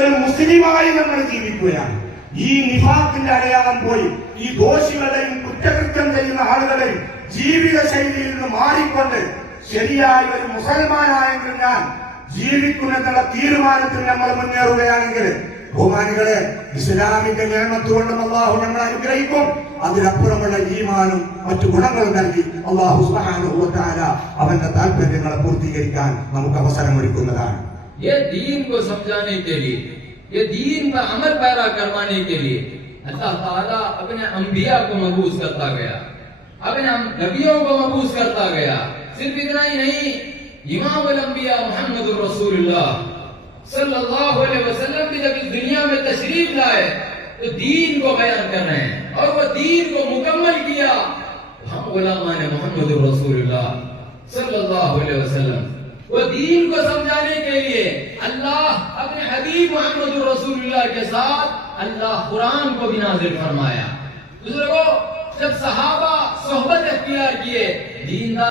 നല്ലൊരു മുസ്ലിമായി നമ്മൾ ജീവിക്കുകയാണ്. ഈ നിഫാഖിന്റെ അടയാളം പോയി ഈ ദോഷികളെയും കുറ്റകൃത്യം ചെയ്യുന്ന ആളുകളെയും ജീവിത ശൈലിയിൽ നിന്ന് മാറിക്കൊണ്ട് ശരിയായ ഒരു മുസൽമാനായെങ്കിൽ ഞാൻ ജീവിക്കുമെന്നുള്ള തീരുമാനത്തിൽ നമ്മൾ മുന്നേറുകയാണെങ്കിൽ ബഹുമാനികളെ, ഇസ്ലാമിന്റെ നിയമത്തുകൊണ്ടും അള്ളാഹു നമ്മൾ അനുഗ്രഹിക്കും. അതിനപ്പുറമുള്ള ഈമാനും മറ്റു ഗുണങ്ങളും നൽകി അള്ളാഹു സുബ്ഹാനഹു വ തആല അവന്റെ താല്പര്യങ്ങളെ പൂർത്തീകരിക്കാൻ നമുക്ക് അവസരമൊരുക്കുന്നതാണ്. ये दीन को समझाने के लिए, ये दीन पर अमल पैरा करवाने के लिए अल्लाह ताला अपने अंबिया को मबूस करता गया, अपने नबियों को मबूस करता गया। सिर्फ इतना ही नहीं, इमामुल अंबिया मुहम्मदुर रसूलुल्लाह सल्लल्लाहु अलैहि वसल्लम भी जब इस दुनिया में तशरीफ लाए तो दीन को बयान कर रहे हैं और वो दीन को मुकम्मल किया। हम गुलामान मुहम्मदुर रसूलुल्लाह सल्लल्लाहु अलैहि वसल्लम वो दीन को समझाने के लिए अल्लाह अपने हबीब मुहम्मदुर रसूलुल्लाह के साथ अल्लाह कुरान को भी नाज़िल फरमाया। बुजुर्गों, जब सहाबा सोहबत इख्तियार किए, दीनदार